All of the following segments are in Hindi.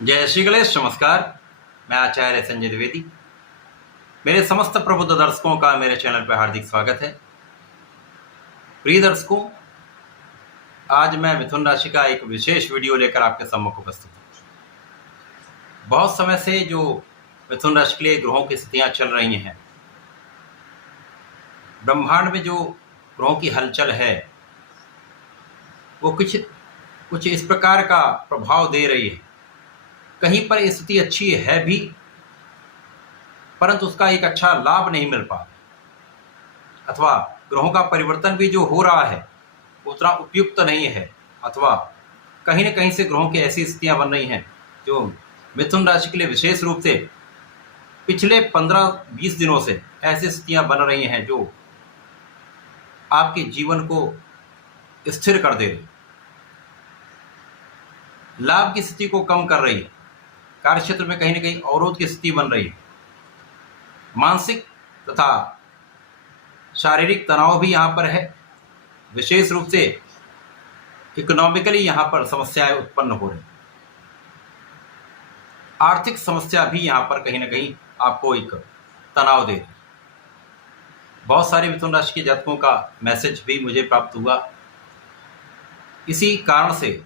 जय श्री गणेश। नमस्कार। मैं आचार्य संजय द्विवेदी। मेरे समस्त प्रबुद्ध दर्शकों का मेरे चैनल पर हार्दिक स्वागत है। प्रिय दर्शकों, आज मैं मिथुन राशि का एक विशेष वीडियो लेकर आपके सम्मुख उपस्थित हूँ। बहुत समय से जो मिथुन राशि के लिए ग्रहों की स्थितियाँ चल रही हैं, ब्रह्मांड में जो ग्रहों की हलचल है वो कुछ इस प्रकार का प्रभाव दे रही है। कहीं पर स्थिति अच्छी है भी, परंतु उसका एक अच्छा लाभ नहीं मिल पा रहा, अथवा ग्रहों का परिवर्तन भी जो हो रहा है उतना उपयुक्त नहीं है, अथवा कहीं न कहीं से ग्रहों की ऐसी स्थितियां बन रही हैं जो मिथुन राशि के लिए विशेष रूप से पिछले 15-20 दिनों से ऐसी स्थितियां बन रही हैं जो आपके जीवन को स्थिर कर दे रही, लाभ की स्थिति को कम कर रही है, कार्यक्षेत्र में कहीं न कहीं अवरोध की स्थिति बन रही है, मानसिक तथा शारीरिक तनाव भी यहाँ पर है। विशेष रूप से इकोनॉमिकली यहाँ पर समस्याएं उत्पन्न हो रही, आर्थिक समस्या भी यहाँ पर कहीं ना कहीं आपको एक तनाव दे रही। बहुत सारे मिथुन राशि के जातकों का मैसेज भी मुझे प्राप्त हुआ। इसी कारण से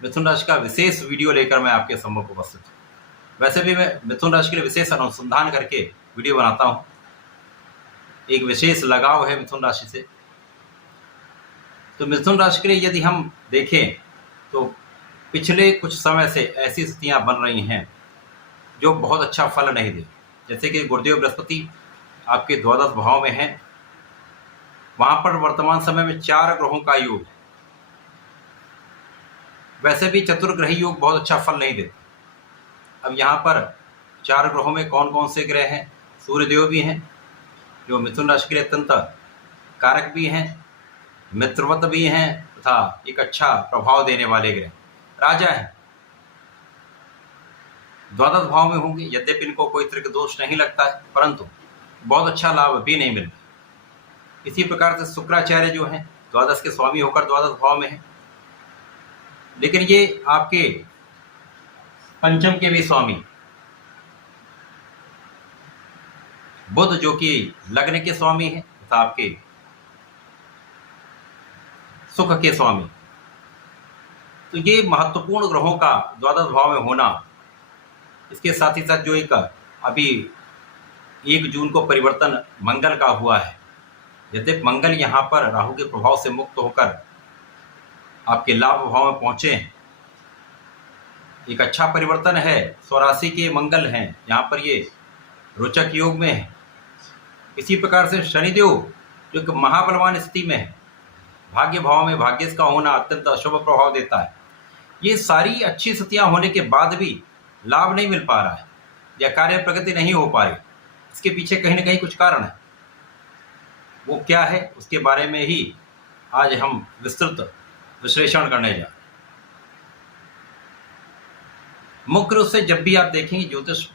मिथुन राशि का विशेष वीडियो लेकर मैं आपके सम्मुख उपस्थित हूँ। वैसे भी मैं मिथुन राशि के लिए विशेष अनुसंधान करके वीडियो बनाता हूँ। एक विशेष लगाव है मिथुन राशि से। तो मिथुन राशि के लिए यदि हम देखें तो पिछले कुछ समय से ऐसी स्थितियां बन रही हैं जो बहुत अच्छा फल नहीं दे। जैसे कि गुरुदेव बृहस्पति आपके द्वादश भाव में हैं, वहां पर वर्तमान समय में 4 ग्रहों का योग है। वैसे भी चतुर्ग्रही योग बहुत अच्छा फल नहीं देते। अब यहाँ पर 4 ग्रहों में कौन कौन से ग्रह हैं? सूर्यदेव भी हैं जो मिथुन राशि के लिए अत्यंत कारक भी हैं, मित्रवत भी हैं तथा एक अच्छा प्रभाव देने वाले ग्रह राजा हैं। द्वादश भाव में होंगे, यद्यपि इनको कोई त्रिक दोष नहीं लगता है, परंतु बहुत अच्छा लाभ भी नहीं मिलता। इसी प्रकार से शुक्राचार्य जो हैं द्वादश के स्वामी होकर द्वादश भाव में हैं, लेकिन ये आपके पंचम के भी स्वामी बुध जो कि लग्न के स्वामी हैं तथा आपके सुख के स्वामी, तो ये महत्वपूर्ण ग्रहों का द्वादश भाव में होना, इसके साथ ही साथ जो एक अभी 1 जून को परिवर्तन मंगल का हुआ है, यद्यपि मंगल यहाँ पर राहु के प्रभाव से मुक्त होकर आपके लाभ भाव में पहुंचे हैं, एक अच्छा परिवर्तन है। स्वराशि के मंगल हैं, यहाँ पर ये रोचक योग में है। इसी प्रकार से शनिदेव जो एक महाबलवान स्थिति में है, भाग्य भाव में भाग्यस का होना अत्यंत अशुभ प्रभाव देता है। ये सारी अच्छी स्थितियां होने के बाद भी लाभ नहीं मिल पा रहा है या कार्य प्रगति नहीं हो पा रही। इसके पीछे कहीं ना कहीं कुछ कारण है। वो क्या है उसके बारे में ही आज हम विस्तृत विश्लेषण करने जा रहे हैं। मुख्य रूप से जब भी आप देखेंगे ज्योतिष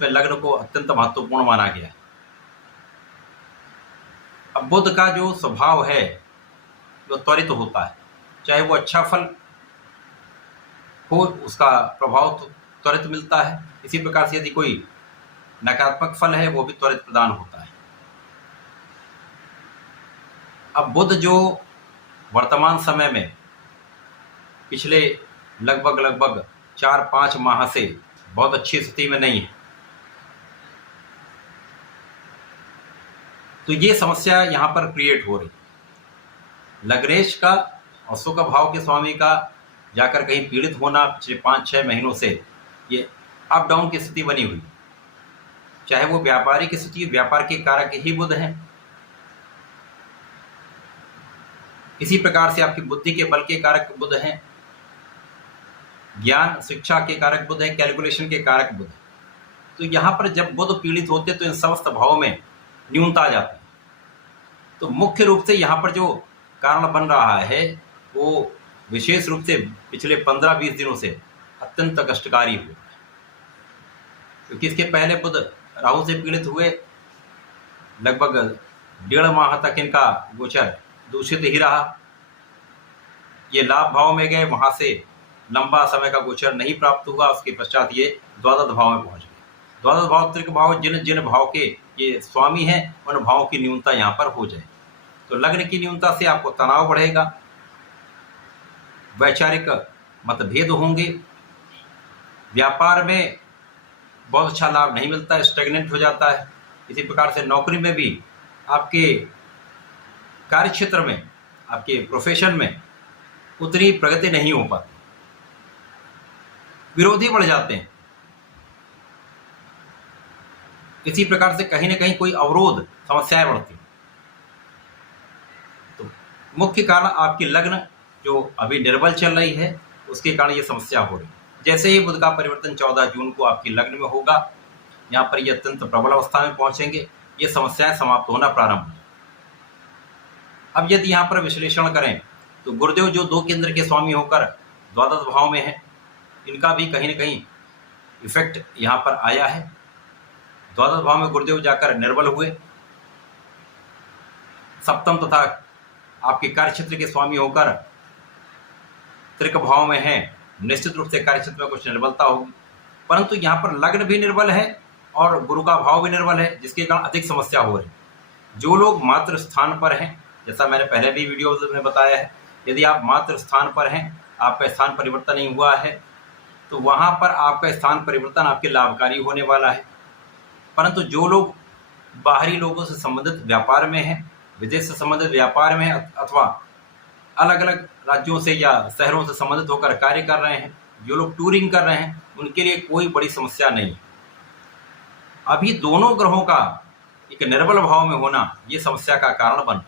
में लग्न को अत्यंत महत्वपूर्ण माना गया है। अब बुध का जो स्वभाव है वो त्वरित होता है, चाहे वो अच्छा फल हो उसका प्रभाव तो त्वरित मिलता है। इसी प्रकार से यदि कोई नकारात्मक फल है वो भी त्वरित प्रदान होता है। अब बुध जो वर्तमान समय में पिछले लगभग 4-5 माह से बहुत अच्छी स्थिति में नहीं है, तो ये समस्या यहाँ पर क्रिएट हो रही। लग्नेश का और सुख भाव के स्वामी का जाकर कहीं पीड़ित होना पिछले 5-6 महीनों से ये अप डाउन की स्थिति बनी हुई। चाहे वो व्यापारी की स्थिति, व्यापार के कारक ही बुध हैं। इसी प्रकार से आपकी बुद्धि के बल के कारक बुध हैं, ज्ञान शिक्षा के कारक बुध हैं, कैलकुलेशन के कारक बुध हैं। तो यहाँ पर जब बुध पीड़ित होते तो इन समस्त भावों में न्यूनता आ जाती है। तो मुख्य रूप से यहाँ पर जो कारण बन रहा है वो विशेष रूप से पिछले 15-20 दिनों से अत्यंत कष्टकारी हुआ है, क्योंकि इसके पहले बुध राहु से पीड़ित हुए, लगभग 1.5 माह तक इनका गोचर दूषित ही रहा। ये लाभ भाव में गए, वहां से लंबा समय का गोचर नहीं प्राप्त हुआ, उसके पश्चात ये द्वादश भाव में पहुंच गए। द्वादश भाव त्रिक भाव, जिन जिन भाव के ये स्वामी हैं उन भावों की न्यूनता यहाँ पर हो जाए तो लग्न की न्यूनता से आपको तनाव बढ़ेगा, वैचारिक मतभेद होंगे, व्यापार में बहुत अच्छा लाभ नहीं मिलता, स्टेगनेंट हो जाता है। इसी प्रकार से नौकरी में भी आपके कार्य क्षेत्र में, आपके प्रोफेशन में उतनी प्रगति नहीं हो पाती, विरोधी बढ़ जाते हैं। इसी प्रकार से कहीं ना कहीं कोई अवरोध, समस्याएं बढ़ती। तो मुख्य कारण आपकी लग्न जो अभी निर्बल चल रही है उसके कारण ये समस्या हो रही है। जैसे ही बुध का परिवर्तन 14 जून को आपकी लग्न में होगा, यहाँ पर ये अत्यंत प्रबल अवस्था में पहुंचेंगे, ये समस्याएं समाप्त होना प्रारंभ होंगी। अब यदि यहाँ पर विश्लेषण करें तो गुरुदेव जो 2 केंद्र के स्वामी होकर द्वादश भाव में है, इनका भी कहीं न कहीं इफेक्ट यहाँ पर आया है। द्वादश भाव में गुरुदेव जाकर निर्बल हुए, सप्तम तथा आपके कार्य क्षेत्र के स्वामी होकर त्रिक भाव में है। निश्चित रूप से कार्य क्षेत्र में कुछ निर्बलता होगी, परंतु यहाँ पर लग्न भी निर्बल है और गुरु का भाव भी निर्बल है, जिसके कारण अधिक समस्या हो रही है। जो लोग मातृ स्थान पर हैं, जैसा मैंने पहले भी वीडियो में बताया है, यदि आप मातृ स्थान पर हैं, आपका स्थान परिवर्तन नहीं हुआ है, तो वहाँ पर आपका स्थान परिवर्तन आपके लाभकारी होने वाला है। परंतु जो लोग बाहरी लोगों से संबंधित व्यापार में हैं, विदेश से संबंधित व्यापार में अथवा अलग अलग राज्यों से या शहरों से संबंधित होकर कार्य कर रहे हैं, जो लोग टूरिंग कर रहे हैं, उनके लिए कोई बड़ी समस्या नहीं। अभी दोनों ग्रहों का एक निर्बल भाव में होना ये समस्या का कारण बन।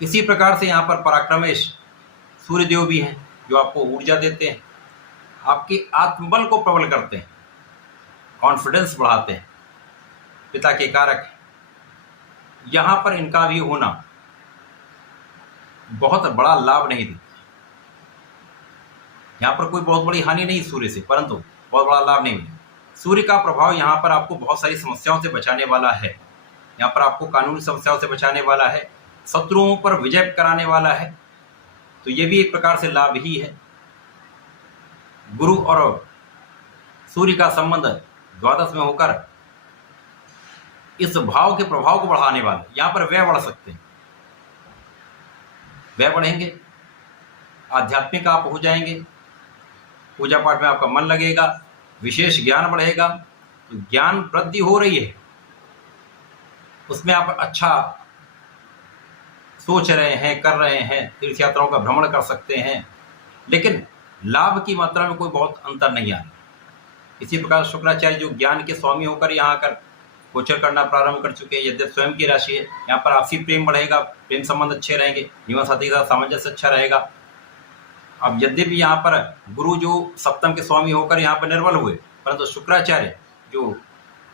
इसी प्रकार से यहाँ पर पराक्रमेश सूर्यदेव भी हैं, जो आपको ऊर्जा देते हैं, आपके आत्मबल को प्रबल करते हैं, कॉन्फिडेंस बढ़ाते हैं, पिता के कारक हैं। यहाँ पर इनका भी होना बहुत बड़ा लाभ नहीं देता। यहाँ पर कोई बहुत बड़ी हानि नहीं सूर्य से, परंतु बहुत बड़ा लाभ नहीं। सूर्य का प्रभाव यहाँ पर आपको बहुत सारी समस्याओं से बचाने वाला है। यहाँ पर आपको कानूनी समस्याओं से बचाने वाला है, शत्रुओं पर विजय कराने वाला है, तो ये भी एक प्रकार से लाभ ही है। गुरु और सूर्य का संबंध द्वादश में होकर इस भाव के प्रभाव को बढ़ाने वाला है। यहाँ पर व्यय बढ़ सकते हैं, व्यय बढ़ेंगे, आध्यात्मिक आप हो जाएंगे, पूजा पाठ में आपका मन लगेगा, विशेष ज्ञान बढ़ेगा। तो ज्ञान वृद्धि हो रही है, उसमें आप अच्छा सोच रहे हैं, कर रहे हैं, तीर्थ यात्राओं का भ्रमण कर सकते हैं, लेकिन लाभ की मात्रा में कोई बहुत अंतर नहीं आ रहा। इसी प्रकार शुक्राचार्य जो ज्ञान के स्वामी होकर यहाँ आकर गोचर करना प्रारंभ कर चुके हैं, यद्यपि स्वयं की राशि है, यहाँ पर आपसी प्रेम बढ़ेगा, प्रेम संबंध अच्छे रहेंगे, जीवन साथी के साथ सामंजस्य अच्छा रहेगा। अब यद्यपि यहाँ पर गुरु जो सप्तम के स्वामी होकर यहाँ पर निर्बल हुए, परंतु शुक्राचार्य जो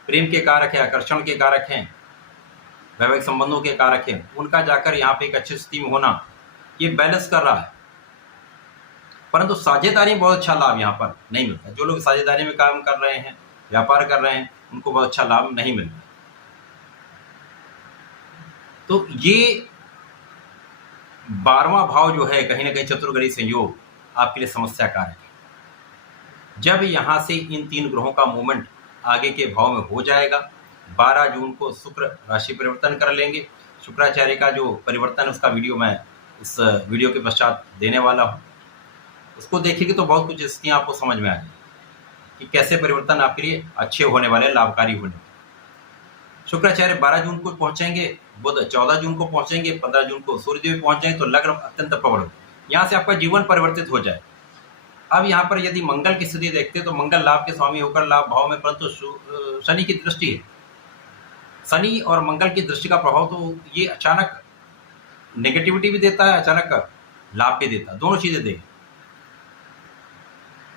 प्रेम के कारक है, आकर्षण के कारक हैं, वैवाहिक संबंधों के कारक हैं, उनका जाकर यहाँ पे एक अच्छी स्थिति में होना ये बैलेंस कर रहा है। परंतु साझेदारी बहुत अच्छा लाभ यहाँ पर नहीं मिलता। जो लोग साझेदारी में काम कर रहे हैं, व्यापार कर रहे हैं, उनको बहुत अच्छा लाभ नहीं मिलता। तो ये 12वां भाव जो है कहीं ना कहीं चतुर्ग्रही संयोग आपके लिए समस्या कारक है। जब यहाँ से इन 3 ग्रहों का मूवमेंट आगे के भाव में हो जाएगा, 12 जून को शुक्र राशि परिवर्तन कर लेंगे। शुक्राचार्य का जो परिवर्तन है उसका वीडियो मैं इस वीडियो के पश्चात देने वाला हूँ, उसको देखेंगे तो बहुत कुछ स्थितियाँ आपको समझ में आ जाएगी कि कैसे परिवर्तन आपके लिए अच्छे होने वाले, लाभकारी होने वाले। शुक्राचार्य 12 जून को पहुंचेंगे, बुध 14 जून को पहुंचेंगे, 15 जून को सूर्यदेव पहुंच जाएंगे, तो लग्न अत्यंत प्रबल, यहाँ से आपका जीवन परिवर्तित हो जाए। अब यहाँ पर यदि मंगल की स्थिति देखते हैं तो मंगल लाभ के स्वामी होकर लाभ भाव में, परंतु शनि की दृष्टि है। शनि और मंगल की दृष्टि का प्रभाव तो ये अचानक नेगेटिविटी भी देता है, अचानक लाभ भी देता है, दोनों चीजें देगा।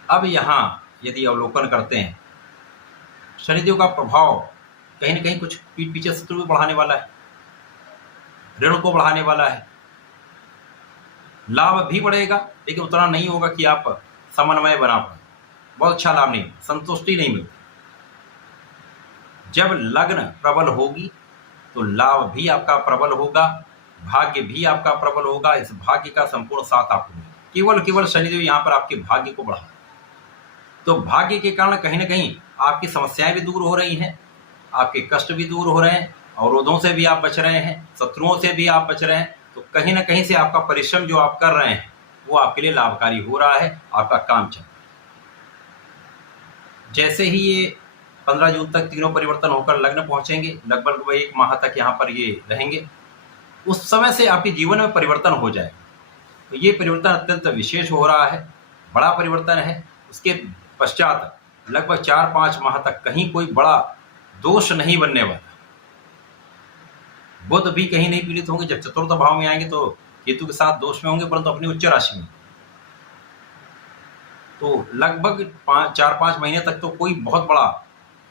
अब यहाँ यदि अवलोकन करते हैं, शनिदेव का प्रभाव कहीं ना कहीं कुछ पीठ पीछे शत्रु को बढ़ाने वाला है, ऋण को बढ़ाने वाला है। लाभ भी बढ़ेगा, लेकिन उतना नहीं होगा कि आप समन्वय बना पाए, बहुत अच्छा लाभ नहीं, संतुष्टि नहीं मिलती। जब लग्न प्रबल होगी तो लाभ भी आपका प्रबल होगा, भाग्य भी आपका प्रबल होगा, इस भाग्य का संपूर्ण साथ आपको मिलेगा। केवल केवल शनिदेव यहाँ पर आपके भाग्य को बढ़ा। तो भाग्य के कारण कहीं ना कहीं आपकी समस्याएं भी दूर हो रही हैं, आपके कष्ट भी दूर हो रहे हैं, अवरोधों से भी आप बच रहे हैं, शत्रुओं से भी आप बच रहे हैं। तो कहीं ना कहीं से आपका परिश्रम जो आप कर रहे हैं वो आपके लिए लाभकारी हो रहा है, आपका काम चल रहा है। जैसे ही ये 15 जून तक तीनों परिवर्तन होकर लग्न पहुंचेंगे, लगभग वह 1 माह तक यहाँ पर ये रहेंगे, उस समय से आपके जीवन में परिवर्तन हो जाए। तो ये परिवर्तन अत्यंत विशेष हो रहा है, बड़ा परिवर्तन है। उसके पश्चात लगभग 4-5 माह तक कहीं कोई बड़ा दोष नहीं बनने वाला। बुध भी कहीं नहीं पीड़ित होंगे। जब चतुर्थ भाव में आएंगे तो केतु के साथ दोष में होंगे, परंतु अपनी उच्च राशि में। तो लगभग 4-5 महीने तक तो कोई बहुत बड़ा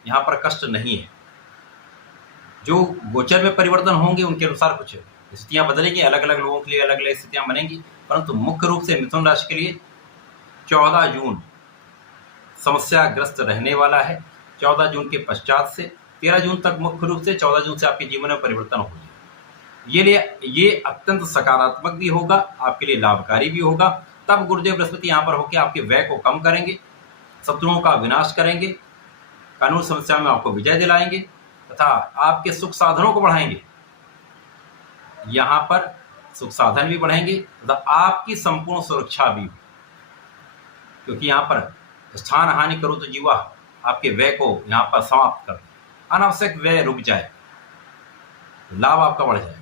यहाँ पर कष्ट नहीं है। जो गोचर में परिवर्तन होंगे उनके अनुसार कुछ स्थितियां बदलेंगी, अलग अलग लोगों के लिए अलग अलग स्थितियां बनेंगी, परंतु मुख्य रूप से मिथुन राशि के लिए 14 जून समस्याग्रस्त रहने वाला है। 14 जून के पश्चात से 13 जून तक मुख्य रूप से 14 जून से आपके जीवन में परिवर्तन हो जाए। ये अत्यंत सकारात्मक भी होगा, आपके लिए लाभकारी भी होगा। तब गुरुदेव बृहस्पति यहाँ पर होकर आपके व्यय को कम करेंगे, शत्रुओं का विनाश करेंगे, कानून समस्या में आपको विजय दिलाएंगे तथा आपके सुख साधनों को बढ़ाएंगे। यहाँ पर सुख साधन भी बढ़ेंगे तथा आपकी संपूर्ण सुरक्षा भी, क्योंकि यहाँ पर स्थान हानि करो तो जीवा आपके व्यय को यहाँ पर समाप्त कर, अनावश्यक व्यय रुक जाए, लाभ आपका बढ़ जाए,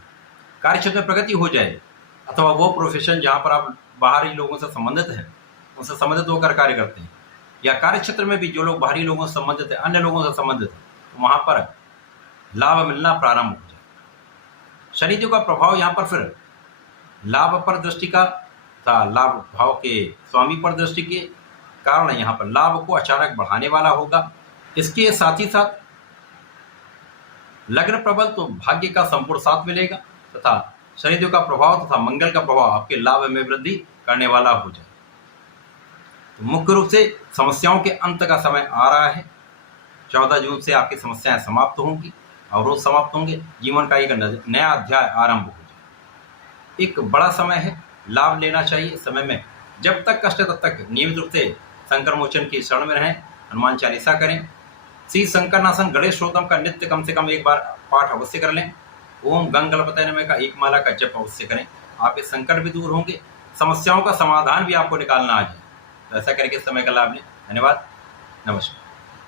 कार्य क्षेत्र में प्रगति हो जाए, अथवा वो प्रोफेशन जहाँ पर आप बाहरी लोगों से संबंधित हैं, उनसे संबंधित होकर कार्य करते हैं, या कार्य क्षेत्र में भी जो लोग बाहरी लोगों से संबंधित है, अन्य लोगों से संबंधित है, तो वहाँ पर लाभ मिलना प्रारंभ हो जाए। शनिदेव का प्रभाव यहाँ पर फिर लाभ पर दृष्टि का तथा लाभ भाव के स्वामी पर दृष्टि के कारण यहाँ पर लाभ को अचानक बढ़ाने वाला होगा। इसके साथ ही साथ लग्न प्रबल तो भाग्य का संपूर्ण साथ मिलेगा तथा शनिदेव का प्रभाव तथा मंगल का प्रभाव आपके लाभ में वृद्धि करने वाला हो जाए। तो मुख्य रूप से समस्याओं के अंत का समय आ रहा है। 14 जून से आपकी समस्याएं समाप्त होंगी, अवरोध समाप्त होंगे, जीवन का एक नया अध्याय आरंभ हो जाए। एक बड़ा समय है, लाभ लेना चाहिए। समय में जब तक कष्ट है तब तक नियमित रूप से संकर मोचन की शरण में रहें, हनुमान चालीसा करें, श्री शंकरनाशन गणेश श्रोतम का नित्य कम से कम एक बार पाठ अवश्य कर लें, ओम गंगलपतये नमः का 1 माला का जप अवश्य करें। आपके संकट भी दूर होंगे, समस्याओं का समाधान भी आपको निकालना आ जाए। तो ऐसा करके समय का लाभ लें। धन्यवाद, नमस्कार।